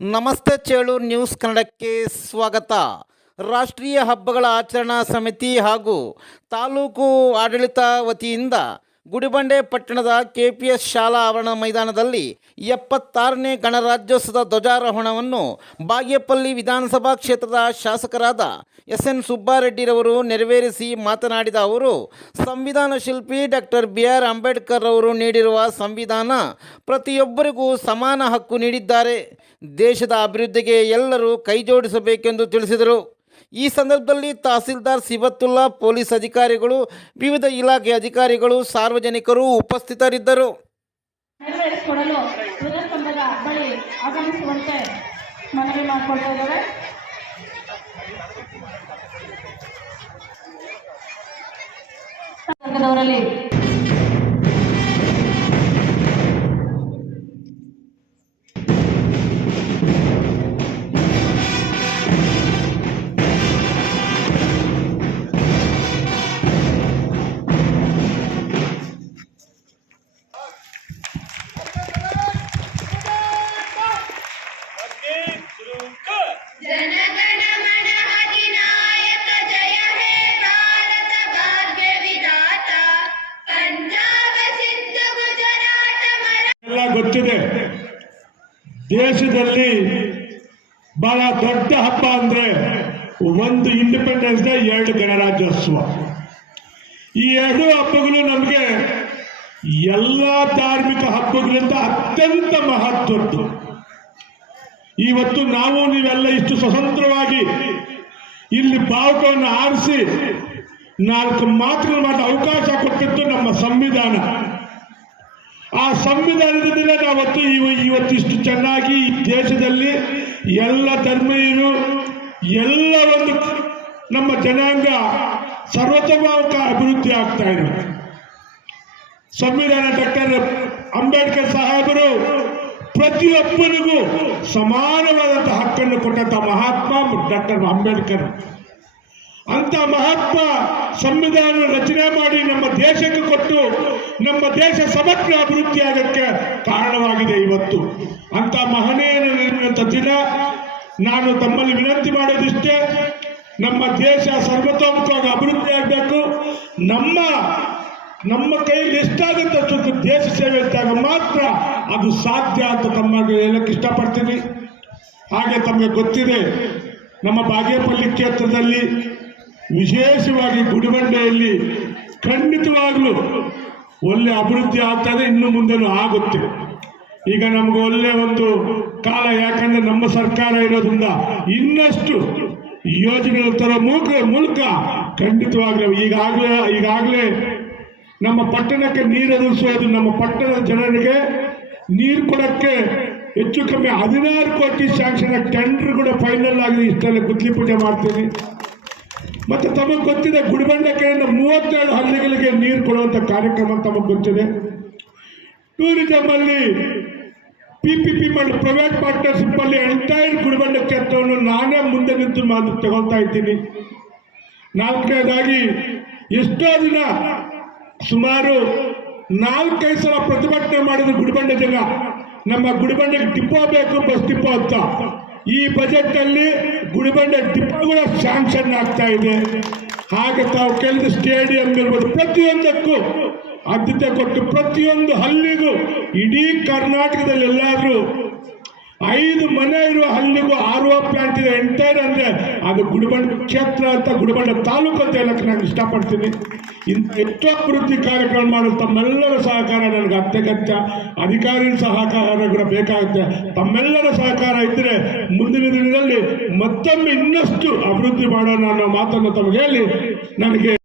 ನಮಸ್ತೆ ಚೇಳು ನ್ಯೂಸ್ ಕನ್ನಡಕ್ಕೆ ಸ್ವಾಗತ. ರಾಷ್ಟ್ರೀಯ ಹಬ್ಬಗಳ ಆಚರಣಾ ಸಮಿತಿ ಹಾಗೂ ತಾಲೂಕು ಆಡಳಿತ ವತಿಯಿಂದ ಗುಡಿಬಂಡೆ ಪಟ್ಟಣದ ಕೆಪಿಎಸ್ ಶಾಲಾ ಆವರಣ ಮೈದಾನದಲ್ಲಿ ಎಪ್ಪತ್ತಾರನೇ ಗಣರಾಜ್ಯೋತ್ಸವದ ಧ್ವಜಾರೋಹಣವನ್ನು ಬಾಗೇಪಲ್ಲಿ ವಿಧಾನಸಭಾ ಕ್ಷೇತ್ರದ ಶಾಸಕರಾದ ಎಸ್ ಎನ್ ಸುಬ್ಬಾರೆಡ್ಡಿರವರು ನೆರವೇರಿಸಿ ಮಾತನಾಡಿದ ಅವರು, ಸಂವಿಧಾನ ಶಿಲ್ಪಿ ಡಾಕ್ಟರ್ ಬಿ ಆರ್ ಅಂಬೇಡ್ಕರ್ ಅವರು ನೀಡಿರುವ ಸಂವಿಧಾನ ಪ್ರತಿಯೊಬ್ಬರಿಗೂ ಸಮಾನ ಹಕ್ಕು ನೀಡಿದ್ದಾರೆ. ದೇಶದ ಅಭಿವೃದ್ಧಿಗೆ ಎಲ್ಲರೂ ಕೈಜೋಡಿಸಬೇಕೆಂದು ತಿಳಿಸಿದರು. ಈ ಸಂದರ್ಭದಲ್ಲಿ ತಹಸೀಲ್ದಾರ್ ಸಿಬತ್ತುಲ್ಲಾ ಪೊಲೀಸ್ ಅಧಿಕಾರಿಗಳು ವಿವಿಧ ಇಲಾಖೆ ಅಧಿಕಾರಿಗಳು ಸಾರ್ವಜನಿಕರು ಉಪಸ್ಥಿತರಿದ್ದರು. ಗೊತ್ತಿದೆ. ದೇಶದಲ್ಲಿ ಬಹಳ ದೊಡ್ಡ ಹಬ್ಬ ಅಂದ್ರೆ ಒಂದು ಇಂಡಿಪೆಂಡೆನ್ಸ್ ಡೇ ಎರಡು ಗಣರಾಜ್ಯೋತ್ಸವ. ಈ ಎರಡು ಹಬ್ಬಗಳು ನಮಗೆ ಎಲ್ಲ ಧಾರ್ಮಿಕ ಹಬ್ಬಗಳಿಂದ ಅತ್ಯಂತ ಮಹತ್ವದ್ದು. ಇವತ್ತು ನಾವು ನೀವೆಲ್ಲ ಇಷ್ಟು ಸ್ವತಂತ್ರವಾಗಿ ಇಲ್ಲಿ ಬಾವುಟವನ್ನು ಆರಿಸಿ ನಾಲ್ಕು ಮಾತುಗಳು ಮಾತ್ರ ಅವಕಾಶ ಕೊಟ್ಟಿದ್ದು ನಮ್ಮ ಸಂವಿಧಾನ. ಆ ಸಂವಿಧಾನದಿಂದ ನಾವತ್ತು ಇವ ಇವತ್ತಿಷ್ಟು ಚೆನ್ನಾಗಿ ಈ ದೇಶದಲ್ಲಿ ಎಲ್ಲ ಧರ್ಮೀಯರು, ಎಲ್ಲ ಒಂದು ನಮ್ಮ ಜನಾಂಗ ಸರ್ವತೋಮುಖ ಅಭಿವೃದ್ಧಿ ಆಗ್ತಾ ಇದೆ. ಸಂವಿಧಾನ ಡಾಕ್ಟರ್ ಅಂಬೇಡ್ಕರ್ ಸಾಹೇಬರು ಪ್ರತಿಯೊಬ್ಬನಿಗೂ ಸಮಾನವಾದಂತಹ ಹಕ್ಕನ್ನು ಕೊಟ್ಟಂತ ಮಹಾತ್ಮ ಡಾಕ್ಟರ್ ಅಂಬೇಡ್ಕರ್. ಅಂತ ಮಹಾತ್ಮ ಸಂವಿಧಾನ ರಚನೆ ಮಾಡಿ ನಮ್ಮ ದೇಶಕ್ಕೆ ಕೊಟ್ಟು ನಮ್ಮ ದೇಶ ಸಮಗ್ರ ಅಭಿವೃದ್ಧಿ ಆಗಕ್ಕೆ ಕಾರಣವಾಗಿದೆ ಇವತ್ತು. ಅಂತ ಮಹನೀಯನ ದಿನ ನಾನು ತಮ್ಮಲ್ಲಿ ವಿನಂತಿ ಮಾಡೋದಿಷ್ಟೇ, ನಮ್ಮ ದೇಶ ಸರ್ವತೋಮುಖವಾಗಿ ಅಭಿವೃದ್ಧಿ ಆಗಬೇಕು. ನಮ್ಮ ನಮ್ಮ ಕೈಯಲ್ಲಿ ಎಷ್ಟಾಗುತ್ತಷ್ಟು ದೇಶ ಸೇವೆ ಇದ್ದಾಗ ಮಾತ್ರ ಅದು ಸಾಧ್ಯ ಅಂತ ತಮ್ಮಗೆ ಹೇಳಕ್ಕೆ ಇಷ್ಟಪಡ್ತೀನಿ. ಹಾಗೆ ತಮಗೆ ಗೊತ್ತಿದೆ, ನಮ್ಮ ಬಾಗೇಪಲ್ಲಿ ಕ್ಷೇತ್ರದಲ್ಲಿ ವಿಶೇಷವಾಗಿ ಗುಡಿಬಂಡೆಯಲ್ಲಿ ಖಂಡಿತವಾಗ್ಲೂ ಒಳ್ಳೆ ಅಭಿವೃದ್ಧಿ ಆಗ್ತದೆ, ಇನ್ನು ಮುಂದೆನೂ ಆಗುತ್ತೆ. ಈಗ ನಮ್ಗೆ ಒಳ್ಳೆ ಒಂದು ಕಾಲ, ಯಾಕಂದ್ರೆ ನಮ್ಮ ಸರ್ಕಾರ ಇರೋದ್ರಿಂದ ಇನ್ನಷ್ಟು ಯೋಜನೆಗಳ ತರ ಮೂಲಕ ಮೂಲಕ ಖಂಡಿತವಾಗ್ಲೂ ಈಗಾಗಲೇ ಈಗಾಗಲೇ ನಮ್ಮ ಪಟ್ಟಣಕ್ಕೆ ನೀರು ಒದಗಿಸೋದು ನಮ್ಮ ಪಟ್ಟಣದ ಜನರಿಗೆ ನೀರು ಕೊಡಕ್ಕೆ ಹೆಚ್ಚು ಕಮ್ಮಿ ಹದಿನಾರು ಕೋಟಿ ಶಾಂಕ್ಷನ್, ಟೆಂಡರ್ ಕೂಡ ಫೈನಲ್ ಆಗಿದೆ, ಇಷ್ಟೆಲ್ಲ ಗುದ್ಲಿ ಪೂಜೆ ಮಾಡ್ತೀನಿ. ಮತ್ತೆ ತಮಗೆ ಗೊತ್ತಿದೆ ಗುಡಿಬಂಡೆ ಕೆರೆಯಿಂದ ಮೂವತ್ತೆರಡು ಹಳ್ಳಿಗಳಿಗೆ ನೀರು ಕೊಡುವಂತ ಕಾರ್ಯಕ್ರಮ ತಮಗೆ ಗೊತ್ತಿದೆ. ಟೂರಿಸಂ ಅಲ್ಲಿ ಪಿ ಪಿ ಪಿ ಮಾಡಿ ಪ್ರೈವೇಟ್ ಪಾರ್ಟ್ನರ್ಶಿಪ್ ಅಲ್ಲಿ ಎಂಟೈರ್ ಗುಡಿಬಂಡೆ ಕ್ಷೇತ್ರವನ್ನು ನಾನೇ ಮುಂದೆ ನಿಂತು ಮಾತು ತಗೊಳ್ತಾ ಇದ್ದೀನಿ. ನಾಲ್ಕನೇದಾಗಿ, ಎಷ್ಟೋ ದಿನ, ಸುಮಾರು ನಾಲ್ಕೈದು ಸಲ ಪ್ರತಿಭಟನೆ ಮಾಡಿದ್ರು ಗುಡಿಬಂಡೆ ಜನ. ನಮ್ಮ ಗುಡಿಬಂಡೆಗೆ ಟಿಪ್ಪೋ ಬೇಕು, ಬಸ್ ಟಿಪ್ಪೋ ಅಂತ. ಈ ಬಜೆಟ್ ಅಲ್ಲಿ ಗುಡಿಬಂಡೆ ಡಿಪೋ ಕೂಡ ಆಗ್ತಾ ಇದೆ. ಹಾಗೆ ತಾವು ಕೆಲವು ಸ್ಟೇಡಿಯಂ ಇರ್ಬೋದು, ಪ್ರತಿಯೊಂದಕ್ಕೂ ಆದ್ಯತೆ ಕೊಟ್ಟು ಪ್ರತಿಯೊಂದು ಹಳ್ಳಿಗೂ, ಇಡೀ ಕರ್ನಾಟಕದಲ್ಲಿ ಎಲ್ಲಾದರೂ ಐದು ಮನೆ ಇರುವ ಪ್ಲಾಂಟ್ ಇದೆ ಅಂದ್ರೆ ಅದು ಗುಡಿಬಂಡ ಕ್ಷೇತ್ರ ಅಂತ ಗುಡಿಬಂಡ ತಾಲೂಕು ಅಂತ ಹೇಳಕ್ಕೆ ನಾನು ಇಷ್ಟಪಡ್ತೀನಿ. ಇಂಥ ಹೆಚ್ಚು ಅಭಿವೃದ್ಧಿ ಕಾರ್ಯಕ್ರಮ ಮಾಡಲು ತಮ್ಮೆಲ್ಲರ ಸಹಕಾರ ನನಗೆ ಅತ್ಯಗತ್ಯ. ಅಧಿಕಾರಿ ಸಹಕಾರ ಬೇಕಾಗುತ್ತೆ. ತಮ್ಮೆಲ್ಲರ ಸಹಕಾರ ಇದ್ದರೆ ಮುಂದಿನ ದಿನದಲ್ಲಿ ಮತ್ತೊಮ್ಮೆ ಇನ್ನಷ್ಟು ಅಭಿವೃದ್ಧಿ ಮಾಡೋಣ ಅನ್ನೋ ಮಾತನ್ನು ತಮಗೆ ಹೇಳಿ, ನನಗೆ